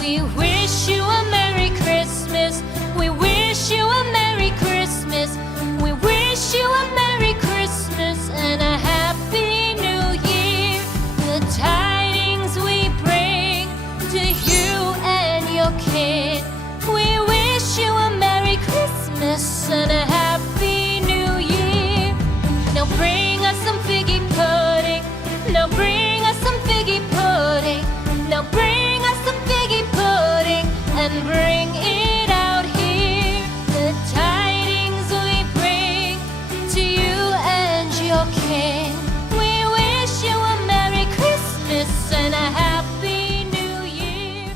We wish you a Merry Christmas. We wish you a Merry Christmas. We wish you a Merry Christmas and a Happy New Year. The tidings we bring to you and your kid. We wish you a Merry Christmas and a Happy New Year. Now bring us some figgy pudding. Now bring us some figgy pudding. Now bring us some figgy pudding and bring it out here. The tidings we bring to you and your king. We wish you a Merry Christmas and a Happy New Year.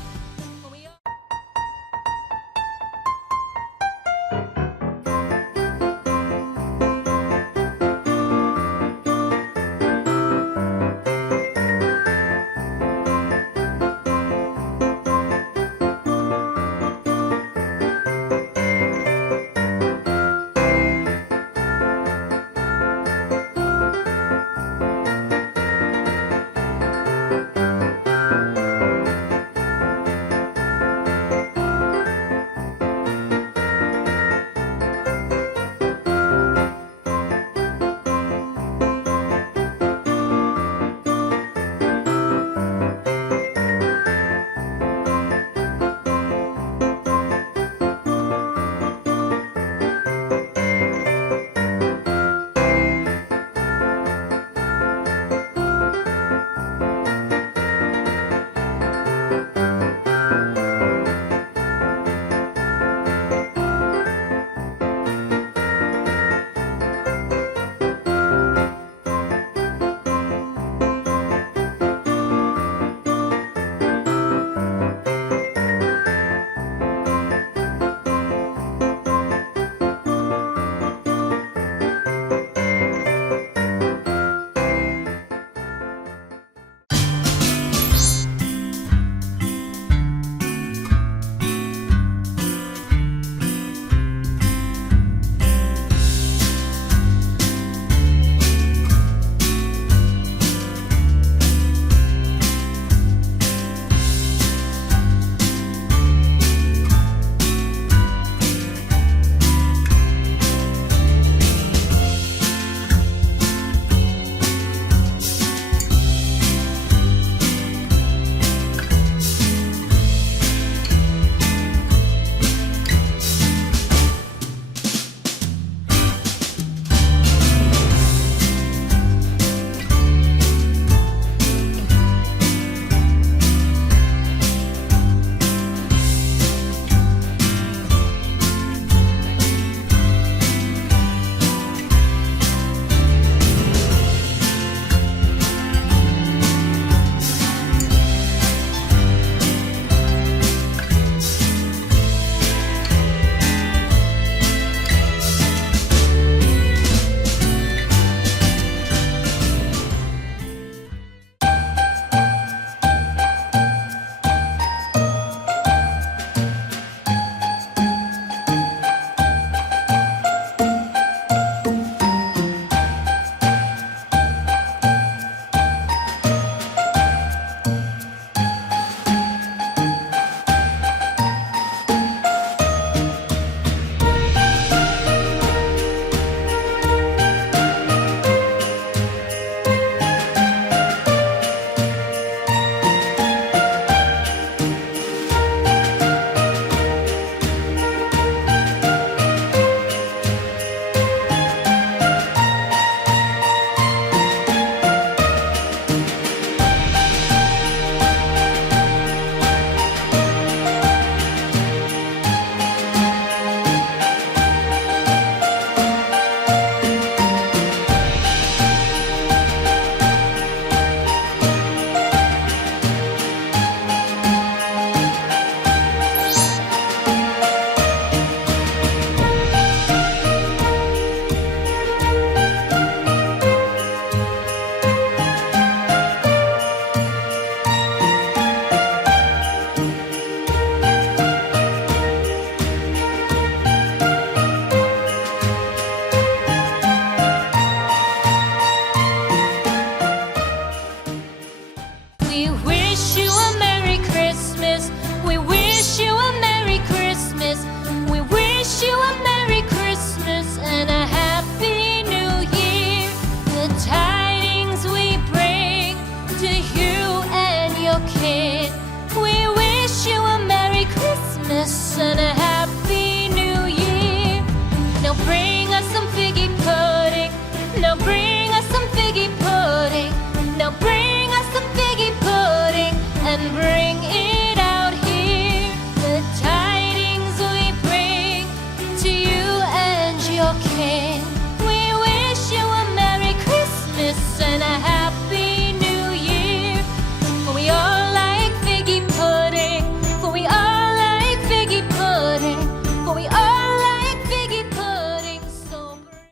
Christmas and a